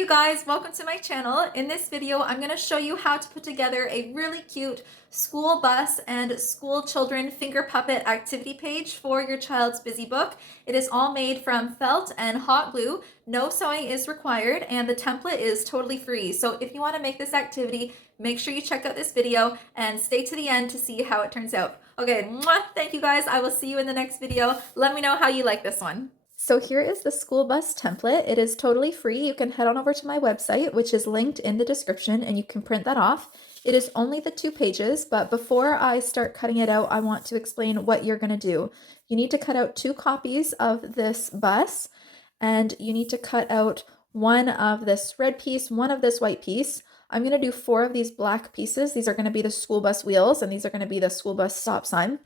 you guys, welcome to my channel. In this video, I'm going to show you how to put together a really cute school bus and school children finger puppet activity page for your child's busy book. It is all made from felt and hot glue. No sewing is required and the template is totally free. So if you want to make this activity, make sure you check out this video and stay to the end to see how it turns out. Okay, thank you guys. I will see you in the next video. Let me know how you like this one. So here is the school bus template. It is totally free. You can head on over to my website, which is linked in the description, and you can print that off. It is only the 2 pages, but before I start cutting it out, I want to explain what you're going to do. You need to cut out 2 copies of this bus, and you need to cut out one of this red piece, one of this white piece. I'm going to do 4 of these black pieces. These are going to be the school bus wheels, and these are going to be the school bus stop sign.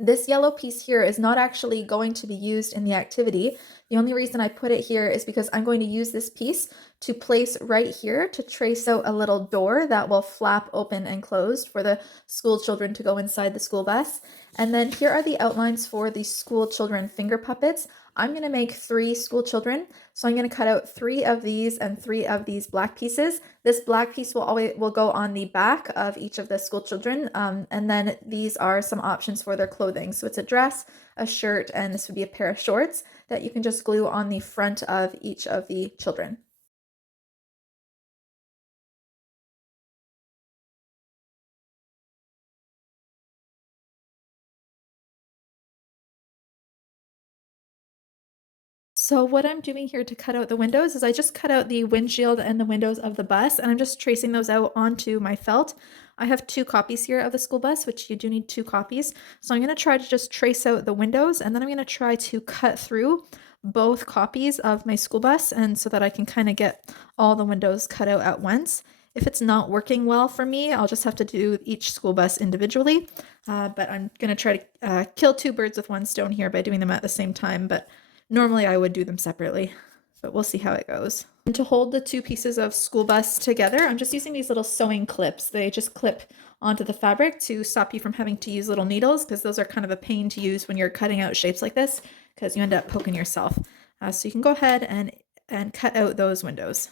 This yellow piece here is not actually going to be used in the activity. The only reason I put it here is because I'm going to use this piece to place right here to trace out a little door that will flap open and closed for the school children to go inside the school bus. And then here are the outlines for the school children finger puppets. I'm going to make 3 school children, so I'm going to cut out 3 of these and 3 of these black pieces. This black piece will go on the back of each of the school children, and then these are some options for their clothing. So it's a dress, a shirt, and this would be a pair of shorts that you can just glue on the front of each of the children. So what I'm doing here to cut out the windows is I just cut out the windshield and the windows of the bus, and I'm just tracing those out onto my felt. I have 2 copies here of the school bus, which you do need 2 copies. So I'm going to try to just trace out the windows, and then I'm going to try to cut through both copies of my school bus, and so that I can kind of get all the windows cut out at once. If it's not working well for me, I'll just have to do each school bus individually, but I'm going to try to kill 2 birds with 1 stone here by doing them at the same time, but normally I would do them separately, but we'll see how it goes. And to hold the 2 pieces of school bus together, I'm just using these little sewing clips. They just clip onto the fabric to stop you from having to use little needles, because those are kind of a pain to use when you're cutting out shapes like this, because you end up poking yourself. So you can go ahead and cut out those windows.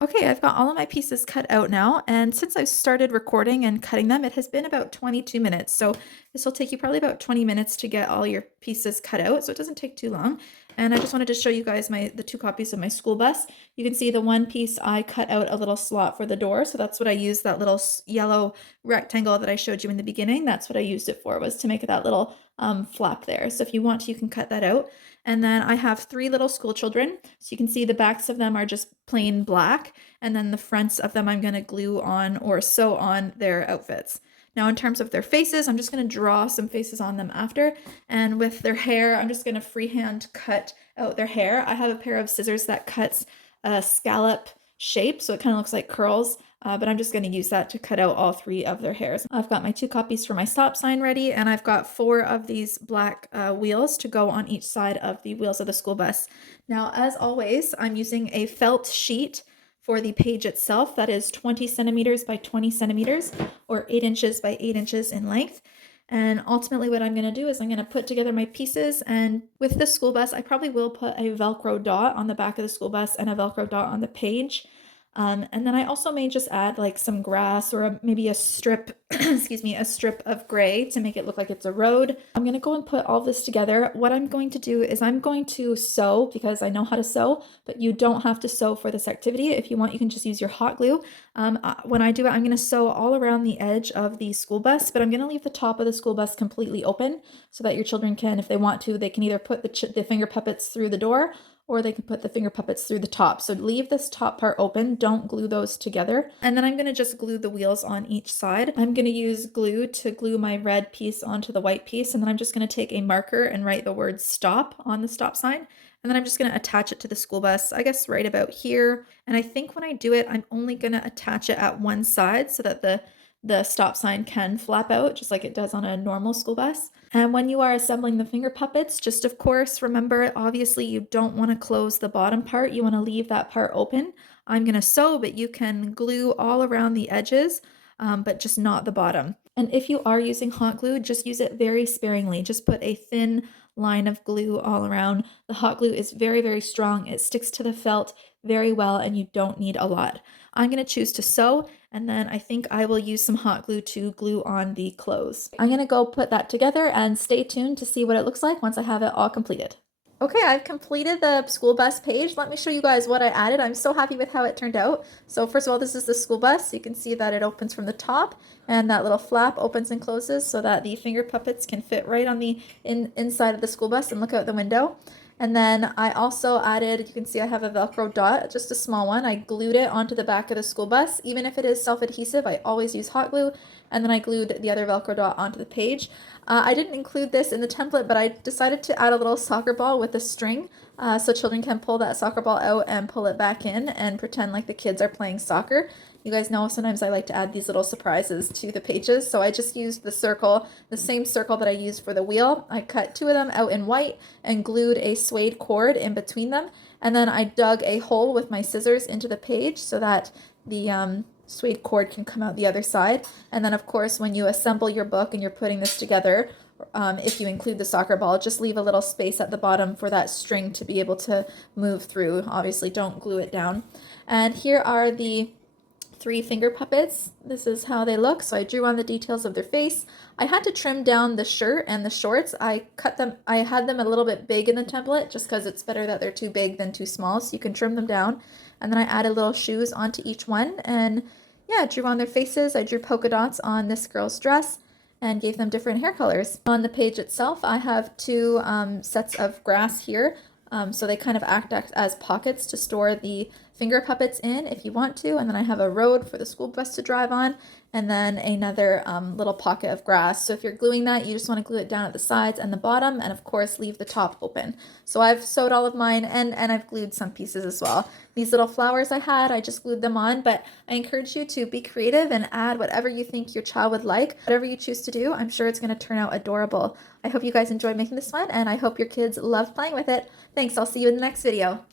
Okay, I've got all of my pieces cut out now, and since I've started recording and cutting them, it has been about 22 minutes. So this will take you probably about 20 minutes to get all your pieces cut out, so it doesn't take too long. And I just wanted to show you guys the 2 copies of my school bus. You can see the one piece I cut out a little slot for the door, so that's what I used, that little yellow rectangle that I showed you in the beginning. That's what I used it for, was to make that little flap there. So if you want to, you can cut that out. And then I have 3 little school children. So you can see the backs of them are just plain black. And then the fronts of them I'm going to glue on or sew on their outfits. Now in terms of their faces, I'm just going to draw some faces on them after. And with their hair, I'm just going to freehand cut out their hair. I have a pair of scissors that cuts a scallop shape, so it kind of looks like curls. But I'm just going to use that to cut out all 3 of their hairs. I've got my 2 copies for my stop sign ready, and I've got 4 of these black wheels to go on each side of the wheels of the school bus. Now, as always, I'm using a felt sheet for the page itself that is 20 centimeters by 20 centimeters, or 8 inches by 8 inches in length. And ultimately what I'm going to do is I'm going to put together my pieces, and with the school bus, I probably will put a Velcro dot on the back of the school bus and a Velcro dot on the page. And then I also may just add like some grass or maybe a strip, excuse me, a strip of gray to make it look like it's a road. I'm going to go and put all this together. What I'm going to do is I'm going to sew, because I know how to sew, but you don't have to sew for this activity. If you want, you can just use your hot glue. When I do it, I'm going to sew all around the edge of the school bus, but I'm going to leave the top of the school bus completely open so that your children can, if they want to, they can either put the finger puppets through the door, or they can put the finger puppets through the top. So leave this top part open, don't glue those together. And then I'm gonna just glue the wheels on each side. I'm gonna use glue to glue my red piece onto the white piece, and then I'm just gonna take a marker and write the word stop on the stop sign. And then I'm just gonna attach it to the school bus, I guess right about here. And I think when I do it, I'm only gonna attach it at one side so that the stop sign can flap out just like it does on a normal school bus. And when you are assembling the finger puppets, just of course, remember, obviously you don't want to close the bottom part. You want to leave that part open. I'm gonna sew, but you can glue all around the edges, but just not the bottom. And if you are using hot glue, just use it very sparingly. Just put a thin line of glue all around. The hot glue is very, very strong. It sticks to the felt very well, and you don't need a lot. I'm gonna choose to sew, and then I think I will use some hot glue to glue on the clothes. I'm gonna go put that together and stay tuned to see what it looks like once I have it all completed. Okay, I've completed the school bus page. Let me show you guys what I added. I'm so happy with how it turned out. So first of all, this is the school bus. You can see that it opens from the top, and that little flap opens and closes so that the finger puppets can fit right on the inside of the school bus and look out the window. And then I also added, you can see I have a Velcro dot, just a small one. I glued it onto the back of the school bus. Even if it is self-adhesive, I always use hot glue. And then I glued the other Velcro dot onto the page. I didn't include this in the template, but I decided to add a little soccer ball with a string so children can pull that soccer ball out and pull it back in and pretend like the kids are playing soccer. You guys know sometimes I like to add these little surprises to the pages, so I just used the circle, the same circle that I used for the wheel. I cut two of them out in white and glued a suede cord in between them, and then I dug a hole with my scissors into the page so that the suede cord can come out the other side. And then of course when you assemble your book and you're putting this together, if you include the soccer ball, just leave a little space at the bottom for that string to be able to move through. Obviously don't glue it down. And here are the three finger puppets. This is how they look. So I drew on the details of their face. I had to trim down the shirt and the shorts. I had them a little bit big in the template just because it's better that they're too big than too small, so you can trim them down. And then I added little shoes onto each one, and yeah, drew on their faces. I drew polka dots on this girl's dress and gave them different hair colors. On the page itself, I have two sets of grass here. So they kind of act as pockets to store the finger puppets in if you want to. And then I have a road for the school bus to drive on, and then another little pocket of grass. So if you're gluing that, you just want to glue it down at the sides and the bottom, and of course leave the top open. So I've sewed all of mine, and I've glued some pieces as well. These little flowers I just glued them on, but I encourage you to be creative and add whatever you think your child would like. Whatever you choose to do, I'm sure it's going to turn out adorable. I hope you guys enjoyed making this one, and I hope your kids love playing with it. Thanks, I'll see you in the next video.